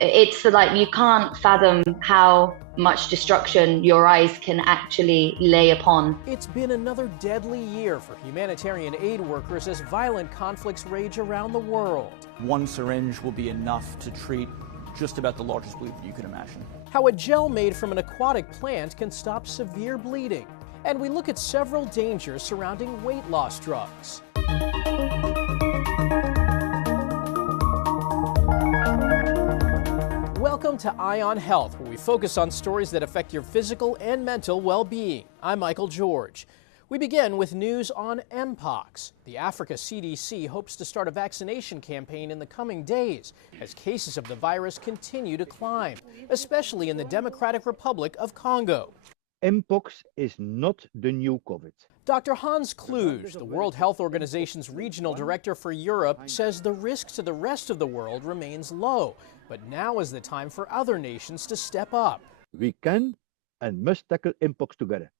It's like you can't fathom how much destruction your eyes can actually lay upon. It's been another deadly year for humanitarian aid workers as violent conflicts rage around the world. One syringe will be enough to treat just about the largest bleed that you could imagine. How a gel made from an aquatic plant can stop severe bleeding. And we look at several dangers surrounding weight loss drugs. Welcome to Eye on Health, where we focus on stories that affect your physical and mental well-being. I'm Michael George. We begin with news on Mpox. The Africa CDC hopes to start a vaccination campaign in the coming days as cases of the virus continue to climb, especially in the Democratic Republic of Congo. Mpox is not the new COVID. Dr. Hans Kluge, the World Health Organization's regional director for Europe, says the risk to the rest of the world remains low, but now is the time for other nations to step up. We can and must tackle Mpox together,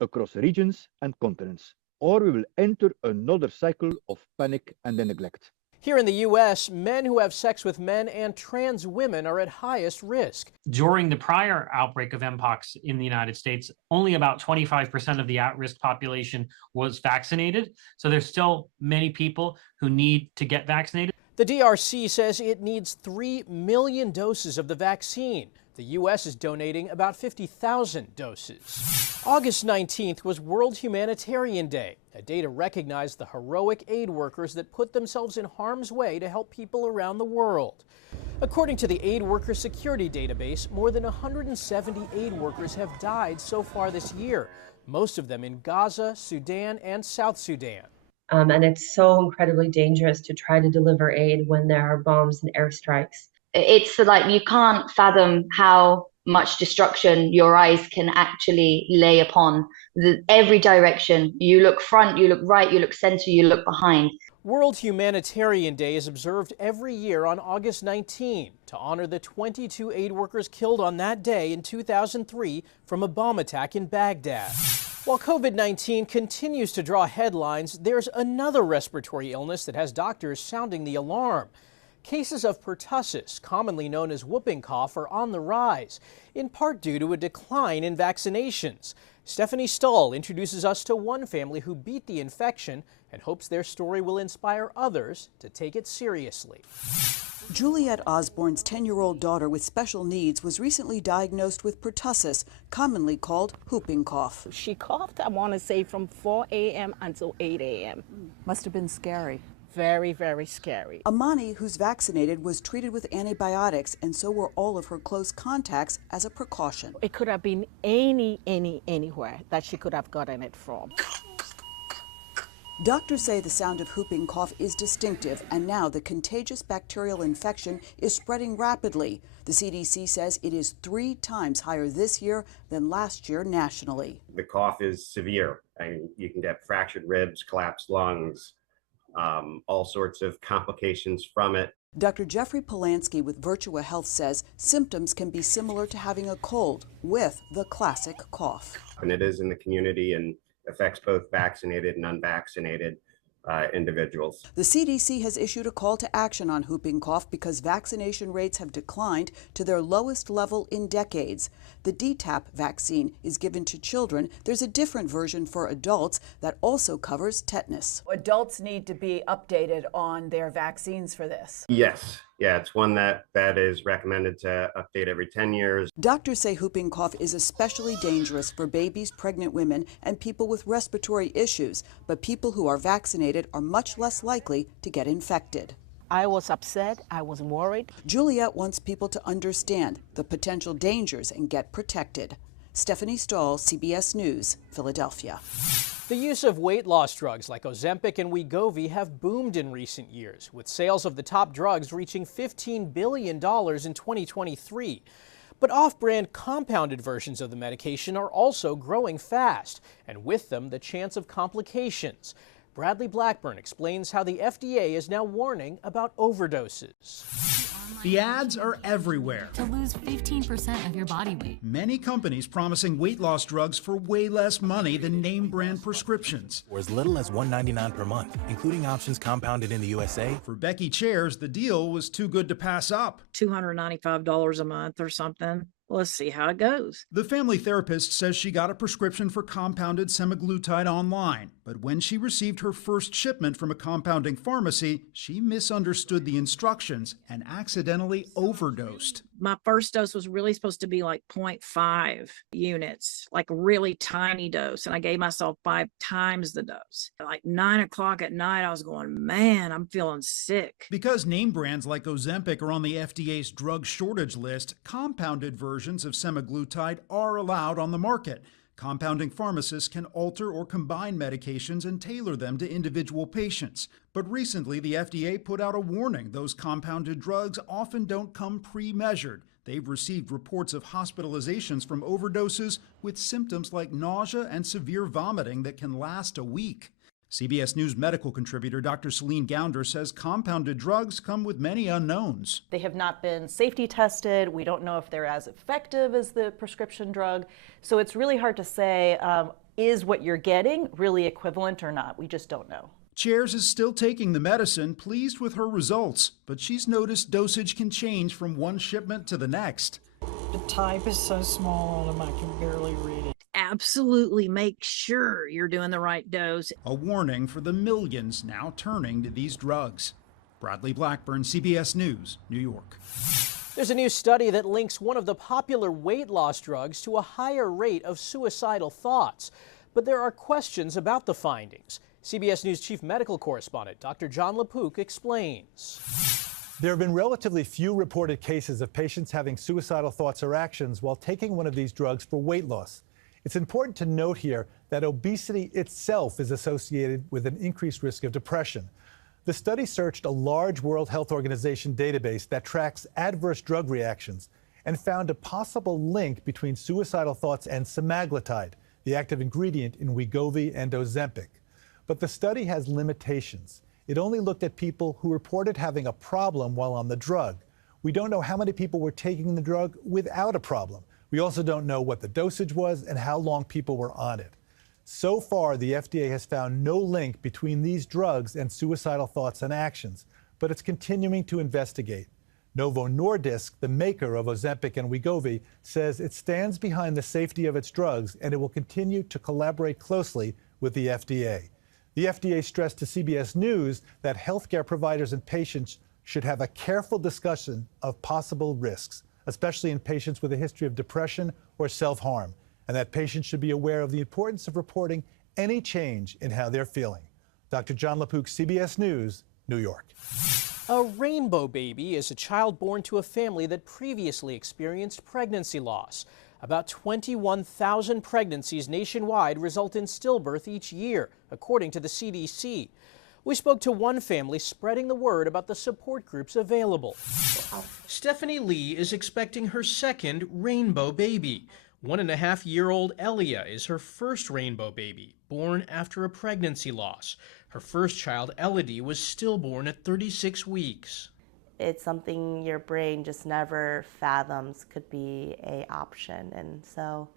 across regions and continents, or we will enter another cycle of panic and neglect. Here in the U.S., men who have sex with men and trans women are at highest risk. During the prior outbreak of Mpox in the United States, only about 25% of the at-risk population was vaccinated. So there's still many people who need to get vaccinated. The DRC says it needs 3 million doses of the vaccine. The U.S. is donating about 50,000 doses. August 19th was World Humanitarian Day, a day to recognize the heroic aid workers that put themselves in harm's way to help people around the world. According to the Aid Worker Security Database, more than 170 aid workers have died so far this year, most of them in Gaza, Sudan, and South Sudan. And it's so incredibly dangerous to try to deliver aid when there are bombs and airstrikes. It's like you can't fathom how much destruction your eyes can actually lay upon. Every direction. You look front, you look right, you look center, you look behind. World Humanitarian Day is observed every year on August 19 to honor the 22 aid workers killed on that day in 2003 from a bomb attack in Baghdad. While COVID-19 continues to draw headlines, there's another respiratory illness that has doctors sounding the alarm. Cases of pertussis, commonly known as whooping cough, are on the rise, in part due to a decline in vaccinations. Stephanie Stahl introduces us to one family who beat the infection and hopes their story will inspire others to take it seriously. Juliet Osborne's 10-year-old daughter with special needs was recently diagnosed with pertussis, commonly called whooping cough. She coughed, I want to say, from 4 a.m. until 8 a.m. Must have been scary. Very, very scary. Amani, who's vaccinated, was treated with antibiotics, and so were all of her close contacts as a precaution. It could have been anywhere that she could have gotten it from. Doctors say the sound of whooping cough is distinctive, and now the contagious bacterial infection is spreading rapidly. The CDC says it is 3 times higher this year than last year nationally. The cough is severe. You can get fractured ribs, collapsed lungs, all sorts of complications from it. Dr. Jeffrey Polanski with Virtua Health says symptoms can be similar to having a cold with the classic cough. And it is in the community and affects both vaccinated and unvaccinated individuals. The CDC has issued a call to action on whooping cough because vaccination rates have declined to their lowest level in decades. The DTaP vaccine is given to children. There's a different version for adults that also covers tetanus. Adults need to be updated on their vaccines for this. Yes. Yeah, it's one that is recommended to update every 10 years. Doctors say whooping cough is especially dangerous for babies, pregnant women, and people with respiratory issues, but people who are vaccinated are much less likely to get infected. I was upset. I was worried. Juliet wants people to understand the potential dangers and get protected. Stephanie Stahl, CBS News, Philadelphia. The use of weight loss drugs like Ozempic and Wegovy have boomed in recent years, with sales of the top drugs reaching $15 billion in 2023. But off-brand compounded versions of the medication are also growing fast, and with them the chance of complications. Bradley Blackburn explains how the FDA is now warning about overdoses. The ads are everywhere. To lose 15% of your body weight. Many companies promising weight loss drugs for way less money than name brand prescriptions. Or as little as $1.99 per month, including options compounded in the USA. For Becky Chairs, the deal was too good to pass up. $295 a month or something. Let's see how it goes. The family therapist says she got a prescription for compounded semaglutide online, but when she received her first shipment from a compounding pharmacy, she misunderstood the instructions and accidentally overdosed. My first dose was really supposed to be like 0.5 units, like a really tiny dose. And I gave myself 5 times the dose. Like 9 o'clock at night, I was going, man, I'm feeling sick. Because name brands like Ozempic are on the FDA's drug shortage list, compounded versions of semaglutide are allowed on the market. Compounding pharmacists can alter or combine medications and tailor them to individual patients. But recently, the FDA put out a warning those compounded drugs often don't come pre-measured. They've received reports of hospitalizations from overdoses with symptoms like nausea and severe vomiting that can last a week. CBS News medical contributor Dr. Celine Gounder says compounded drugs come with many unknowns. They have not been safety tested. We don't know if they're as effective as the prescription drug. So it's really hard to say, is what you're getting really equivalent or not? We just don't know. Chairs is still taking the medicine, pleased with her results, but she's noticed dosage can change from one shipment to the next. The type is so small on them, I can barely read it. Absolutely make sure you're doing the right dose. A warning for the millions now turning to these drugs. Bradley Blackburn, CBS News, New York. There's a new study that links one of the popular weight loss drugs to a higher rate of suicidal thoughts. But there are questions about the findings. CBS News chief medical correspondent Dr. John LaPook explains. There have been relatively few reported cases of patients having suicidal thoughts or actions while taking one of these drugs for weight loss. It's important to note here that obesity itself is associated with an increased risk of depression. The study searched a large World Health Organization database that tracks adverse drug reactions and found a possible link between suicidal thoughts and semaglutide, the active ingredient in Wegovy and Ozempic. But the study has limitations. It only looked at people who reported having a problem while on the drug. We don't know how many people were taking the drug without a problem. We also don't know what the dosage was and how long people were on it. So far, the FDA has found no link between these drugs and suicidal thoughts and actions, but it's continuing to investigate. Novo Nordisk, the maker of Ozempic and Wegovy, says it stands behind the safety of its drugs and it will continue to collaborate closely with the FDA. The FDA stressed to CBS News that healthcare providers and patients should have a careful discussion of possible risks, especially in patients with a history of depression or self-harm, and that patients should be aware of the importance of reporting any change in how they're feeling. Dr. John LaPook, CBS News, New York. A rainbow baby is a child born to a family that previously experienced pregnancy loss. About 21,000 pregnancies nationwide result in stillbirth each year, according to the CDC. We spoke to one family spreading the word about the support groups available. Stephanie Lee is expecting her second rainbow baby. 1.5-year-old Elia is her first rainbow baby, born after a pregnancy loss. Her first child, Elodie, was stillborn at 36 weeks. It's something your brain just never fathoms could be an option. And so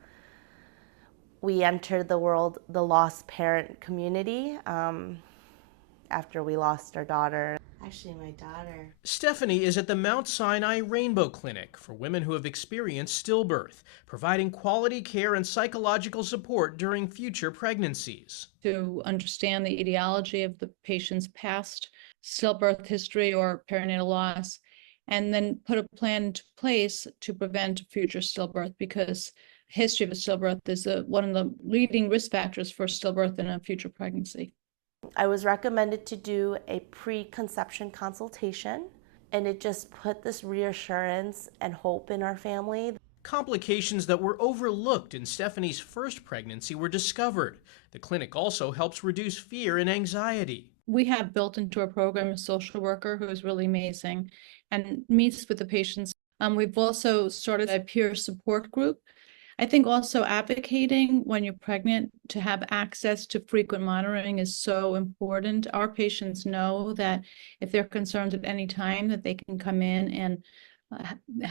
we entered the lost parent community after we lost our daughter. Actually, my daughter. Stephanie is at the Mount Sinai Rainbow Clinic for women who have experienced stillbirth, providing quality care and psychological support during future pregnancies. To understand the etiology of the patient's past stillbirth history or perinatal loss, and then put a plan into place to prevent future stillbirth, because history of a stillbirth is one of the leading risk factors for stillbirth in a future pregnancy. I was recommended to do a pre-conception consultation, and it just put this reassurance and hope in our family. Complications that were overlooked in Stephanie's first pregnancy were discovered. The clinic also helps reduce fear and anxiety. We have built into our program a social worker who is really amazing and meets with the patients. We've also started a peer support group. I think also advocating when you're pregnant to have access to frequent monitoring is so important. Our patients know that if they're concerned at any time that they can come in and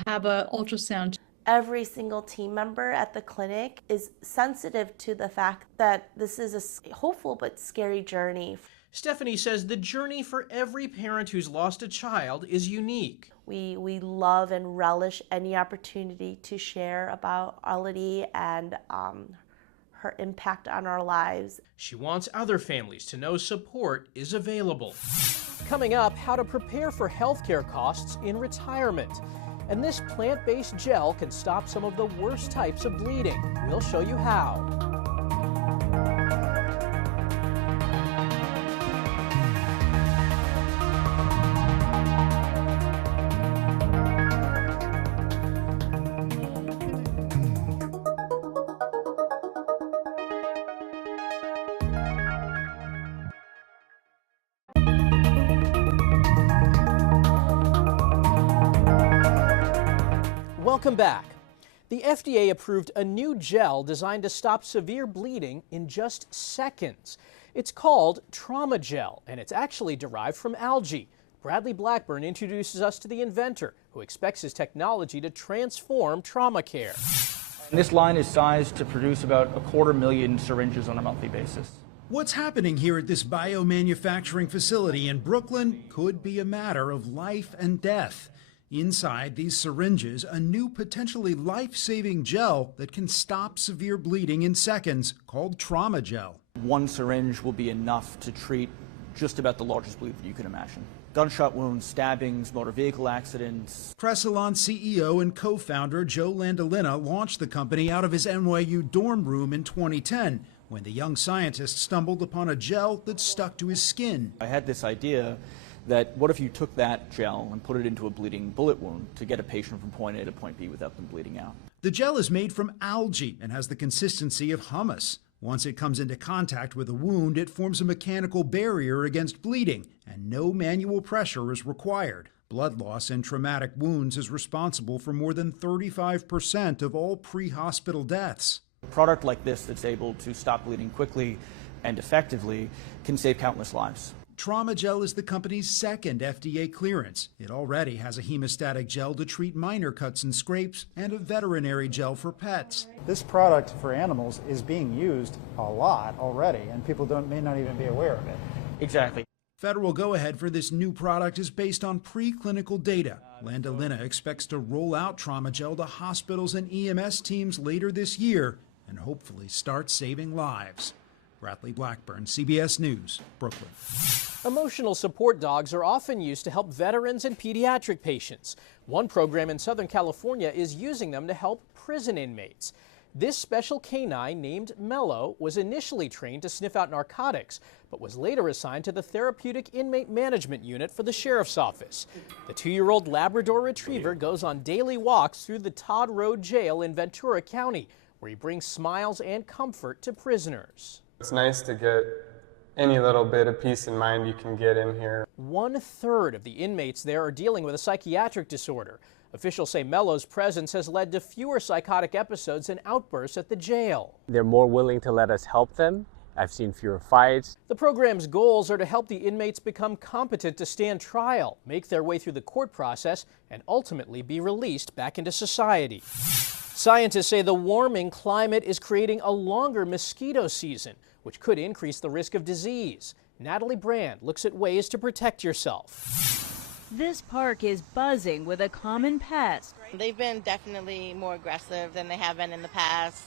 have an ultrasound. Every single team member at the clinic is sensitive to the fact that this is a hopeful but scary journey. Stephanie says the journey for every parent who's lost a child is unique. We love and relish any opportunity to share about Algae and her impact on our lives. She wants other families to know support is available. Coming up, how to prepare for healthcare costs in retirement. And this plant-based gel can stop some of the worst types of bleeding. We'll show you how. Welcome back. The FDA approved a new gel designed to stop severe bleeding in just seconds. It's called Trauma Gel, and it's actually derived from algae. Bradley Blackburn introduces us to the inventor, who expects his technology to transform trauma care. And this line is sized to produce about 250,000 syringes on a monthly basis. What's happening here at this biomanufacturing facility in Brooklyn could be a matter of life and death. Inside these syringes, a new potentially life-saving gel that can stop severe bleeding in seconds, called Trauma Gel. One syringe will be enough to treat just about the largest bleed that you can imagine. Gunshot wounds, stabbings, motor vehicle accidents. Cressalon CEO and co-founder Joe Landolina launched the company out of his NYU dorm room in 2010, when the young scientist stumbled upon a gel that stuck to his skin. I had this idea that what if you took that gel and put it into a bleeding bullet wound to get a patient from point A to point B without them bleeding out? The gel is made from algae and has the consistency of hummus. Once it comes into contact with a wound, it forms a mechanical barrier against bleeding, and no manual pressure is required. Blood loss in traumatic wounds is responsible for more than 35% of all pre-hospital deaths. A product like this that's able to stop bleeding quickly and effectively can save countless lives. Trauma Gel is the company's second FDA clearance. It already has a hemostatic gel to treat minor cuts and scrapes and a veterinary gel for pets. This product for animals is being used a lot already, and people may not even be aware of it. Exactly. Federal go-ahead for this new product is based on preclinical data. Landolina expects to roll out Trauma Gel to hospitals and EMS teams later this year and hopefully start saving lives. Bradley Blackburn, CBS News, Brooklyn. Emotional support dogs are often used to help veterans and pediatric patients. One program in Southern California is using them to help prison inmates. This special canine named Mello was initially trained to sniff out narcotics, but was later assigned to the Therapeutic Inmate Management Unit for the Sheriff's Office. The 2-year-old Labrador Retriever goes on daily walks through the Todd Road Jail in Ventura County, where he brings smiles and comfort to prisoners. It's nice to get any little bit of peace of mind you can get in here. 1/3 of the inmates there are dealing with a psychiatric disorder. Officials say Mello's presence has led to fewer psychotic episodes and outbursts at the jail. They're more willing to let us help them. I've seen fewer fights. The program's goals are to help the inmates become competent to stand trial, make their way through the court process, and ultimately be released back into society. Scientists say the warming climate is creating a longer mosquito season, which could increase the risk of disease. Natalie Brand looks at ways to protect yourself. This park is buzzing with a common pest. They've been definitely more aggressive than they have been in the past.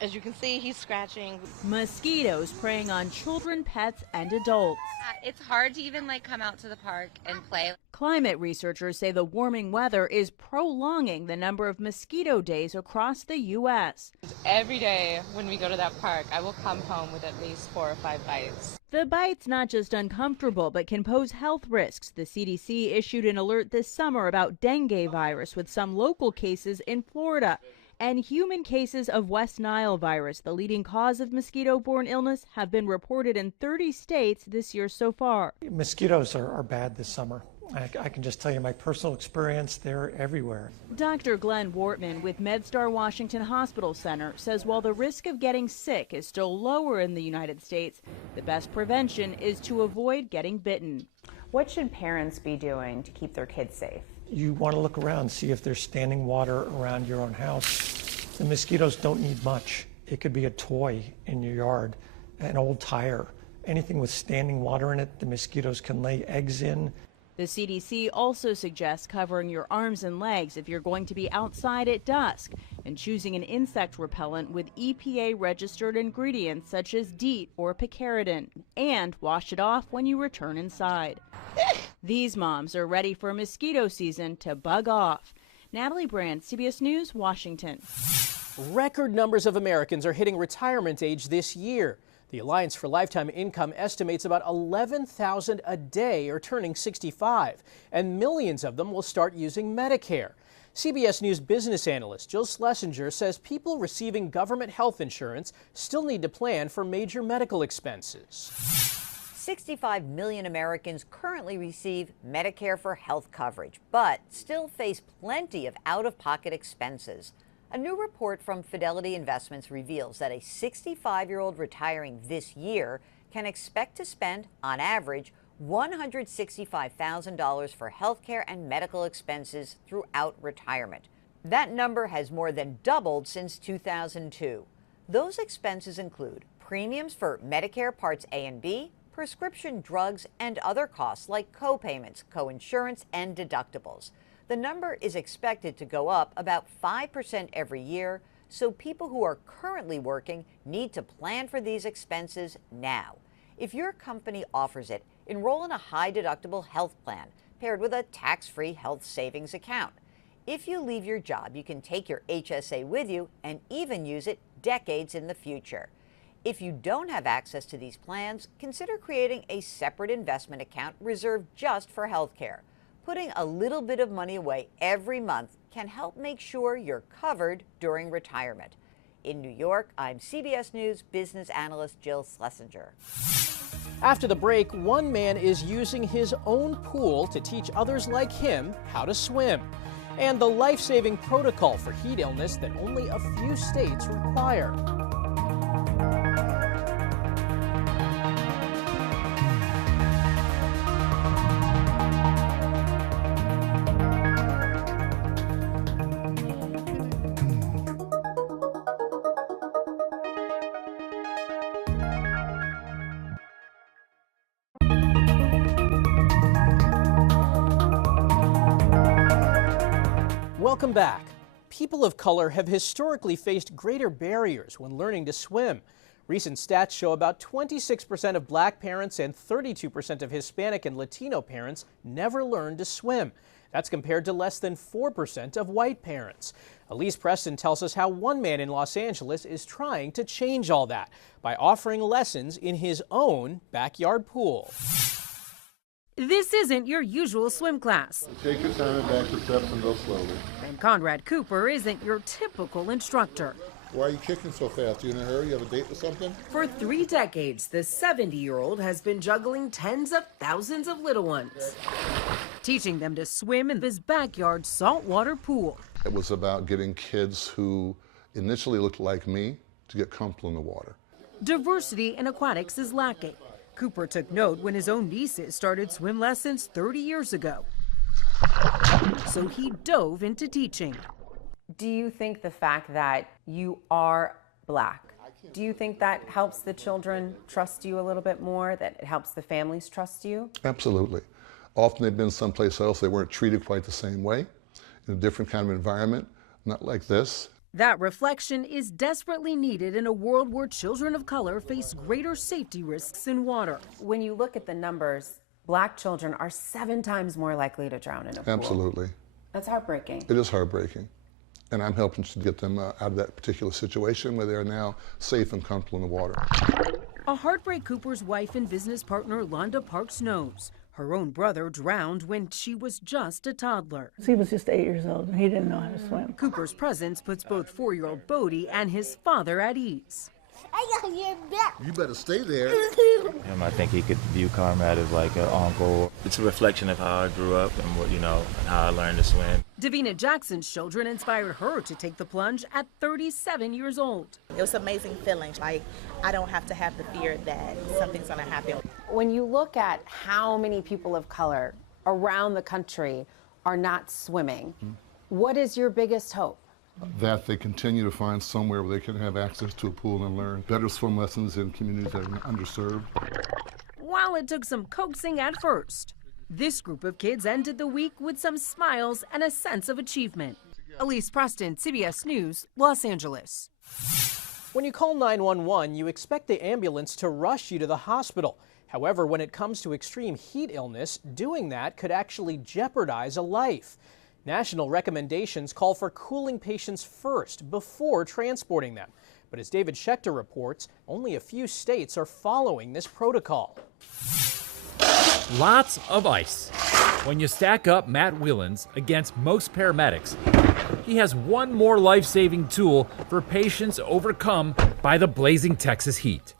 As you can see, he's scratching. Mosquitoes preying on children, pets, and adults. It's hard to even come out to the park and play. Climate researchers say the warming weather is prolonging the number of mosquito days across the U.S. Every day when we go to that park, I will come home with at least 4 or 5 bites. The bite's not just uncomfortable, but can pose health risks. The CDC issued an alert this summer about dengue virus, with some local cases in Florida. And human cases of West Nile virus, the leading cause of mosquito-borne illness, have been reported in 30 states this year so far. Mosquitoes are bad this summer. I can just tell you my personal experience, they're everywhere. Dr. Glenn Wortman with MedStar Washington Hospital Center says while the risk of getting sick is still lower in the United States, the best prevention is to avoid getting bitten. What should parents be doing to keep their kids safe? You want to look around, see if there's standing water around your own house. The mosquitoes don't need much. It could be a toy in your yard, an old tire. Anything with standing water in it, the mosquitoes can lay eggs in. The CDC also suggests covering your arms and legs if you're going to be outside at dusk and choosing an insect repellent with EPA-registered ingredients such as DEET or picaridin, and wash it off when you return inside. These moms are ready for mosquito season to bug off. Natalie Brand, CBS News, Washington. Record numbers of Americans are hitting retirement age this year. The Alliance for Lifetime Income estimates about 11,000 a day are turning 65, and millions of them will start using Medicare. CBS News business analyst Jill Schlesinger says people receiving government health insurance still need to plan for major medical expenses. 65 million Americans currently receive Medicare for health coverage, but still face plenty of out-of-pocket expenses. A new report from Fidelity Investments reveals that a 65-year-old retiring this year can expect to spend, on average, $165,000 for health care and medical expenses throughout retirement. That number has more than doubled since 2002. Those expenses include premiums for Medicare Parts A and B, prescription drugs, and other costs like co-payments, co-insurance, and deductibles. The number is expected to go up about 5% every year, so people who are currently working need to plan for these expenses now. If your company offers it, enroll in a high-deductible health plan paired with a tax-free health savings account. If you leave your job, you can take your HSA with you and even use it decades in the future. If you don't have access to these plans, consider creating a separate investment account reserved just for health care. Putting a little bit of money away every month can help make sure you're covered during retirement. In New York, I'm CBS News business analyst Jill Schlesinger. After the break, one man is using his own pool to teach others like him how to swim. And the life-saving protocol for heat illness that only a few states require. Welcome back. People of color have historically faced greater barriers when learning to swim. Recent stats show about 26% of black parents and 32% of Hispanic and Latino parents never learned to swim. That's compared to less than 4% of white parents. Elise Preston tells us how one man in Los Angeles is trying to change all that by offering lessons in his own backyard pool. This isn't your usual swim class. Take your time and back the steps and go slowly. And Conrad Cooper isn't your typical instructor. Why are you kicking so fast? You in a hurry? You have a date or something? For 3 decades, the 70-year-old has been juggling tens of thousands of little ones, teaching them to swim in his backyard saltwater pool. It was about getting kids who initially looked like me to get comfortable in the water. Diversity in aquatics is lacking. Cooper took note when his own nieces started swim lessons 30 years ago. So he dove into teaching. Do you think the fact that you are black, do you think that helps the children trust you a little bit more, that it helps the families trust you? Absolutely. Often they've been someplace else, they weren't treated quite the same way, in a different kind of environment, not like this. That reflection is desperately needed in a world where children of color face greater safety risks in water. When you look at the numbers, black children are 7 times more likely to drown in a pool. Absolutely. That's heartbreaking. It is heartbreaking. And I'm helping to get them out of that particular situation where they're now safe and comfortable in the water. A heartbreak Cooper's wife and business partner Londa Parks knows. Her own brother drowned when she was just a toddler. He was just 8 years old and he didn't know how to swim. Cooper's presence puts both 4-year-old Bodie and his father at ease. I got your back. You better stay there. I think he could view Conrad as like an uncle. It's a reflection of how I grew up and what, and how I learned to swim. Davina Jackson's children inspired her to take the plunge at 37 years old. It was an amazing feeling. Like, I don't have to have the fear that something's going to happen. When you look at how many people of color around the country are not swimming, what is your biggest hope? That they continue to find somewhere where they can have access to a pool and learn better swim lessons in communities that are underserved. While it took some coaxing at first, this group of kids ended the week with some smiles and a sense of achievement. Elise Preston, CBS News, Los Angeles. When you call 911, you expect the ambulance to rush you to the hospital. However, when it comes to extreme heat illness, doing that could actually jeopardize a life. National recommendations call for cooling patients first before transporting them. But as David Schechter reports, only a few states are following this protocol. Lots of ice. When you stack up Matt Willens against most paramedics, he has one more life-saving tool for patients overcome by the blazing Texas heat.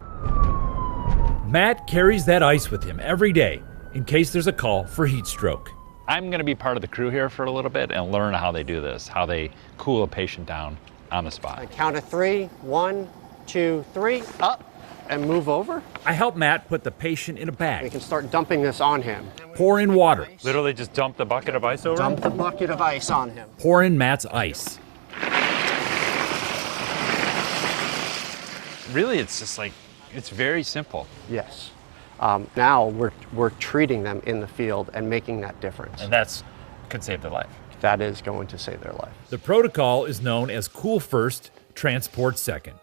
Matt carries that ice with him every day in case there's a call for heat stroke. I'm going to be part of the crew here for a little bit and learn how they do this, how they cool a patient down on the spot. Count of 3, 1, 2, 3, up, and move over. I help Matt put the patient in a bag. We can start dumping this on him. Pour in water. Literally just dump the bucket of ice over him? Dump the bucket of ice on him. Pour in Matt's ice. Really, it's just like, it's very simple. Yes. Now we're treating them in the field and making that difference. And that's could save their life. That is going to save their life. The protocol is known as Cool First, Transport Second.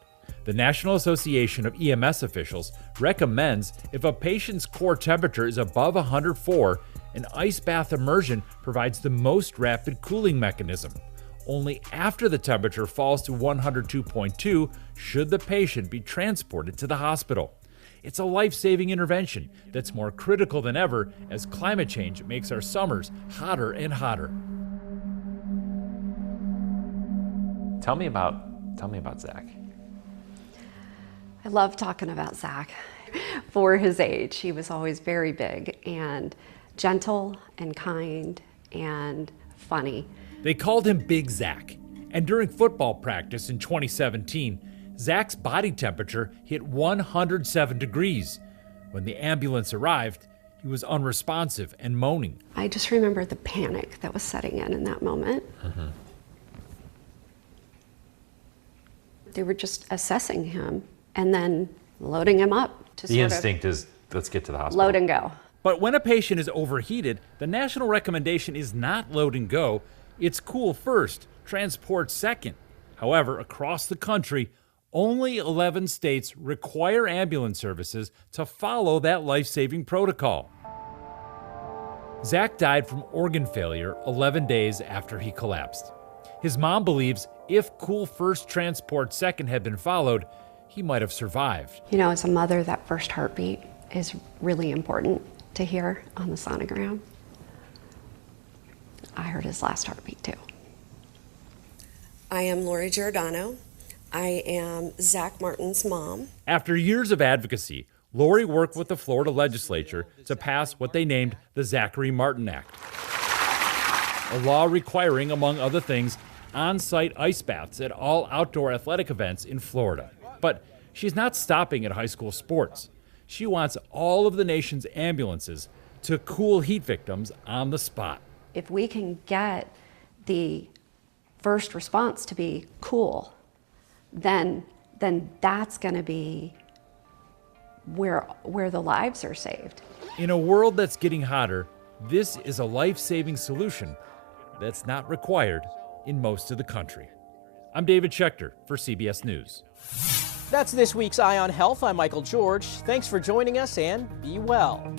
The National Association of EMS Officials recommends if a patient's core temperature is above 104, an ice bath immersion provides the most rapid cooling mechanism. Only after the temperature falls to 102.2 should the patient be transported to the hospital. It's a life-saving intervention that's more critical than ever as climate change makes our summers hotter and hotter. Tell me about Zach. I love talking about Zach. For his age, he was always very big and gentle and kind and funny. They called him Big Zach, and during football practice in 2017, Zach's body temperature hit 107 degrees. When the ambulance arrived, he was unresponsive and moaning. I just remember the panic that was setting in that moment. They were just assessing him and then loading him up to The instinct is, let's get to the hospital. load and go. But when a patient is overheated, the national recommendation is not load and go. It's cool first, transport second. However, across the country, only 11 states require ambulance services to follow that life-saving protocol. Zach died from organ failure 11 days after he collapsed. His mom believes if Cool First, Transport Second had been followed, he might have survived. You know, as a mother, that first heartbeat is really important to hear on the sonogram. I heard his last heartbeat too. I am Lori Giordano. I am Zach Martin's mom. After years of advocacy, Lori worked with the Florida legislature to pass what they named the Zachary Martin Act, a law requiring, among other things, on-site ice baths at all outdoor athletic events in Florida. But she's not stopping at high school sports. She wants all of the nation's ambulances to cool heat victims on the spot. If we can get the first response to be cool, then that's going to be where the lives are saved. In a world that's getting hotter, this is a life-saving solution that's not required in most of the country. I'm David Schechter for CBS News. That's this week's Eye on Health. I'm Michael George. Thanks for joining us and be well.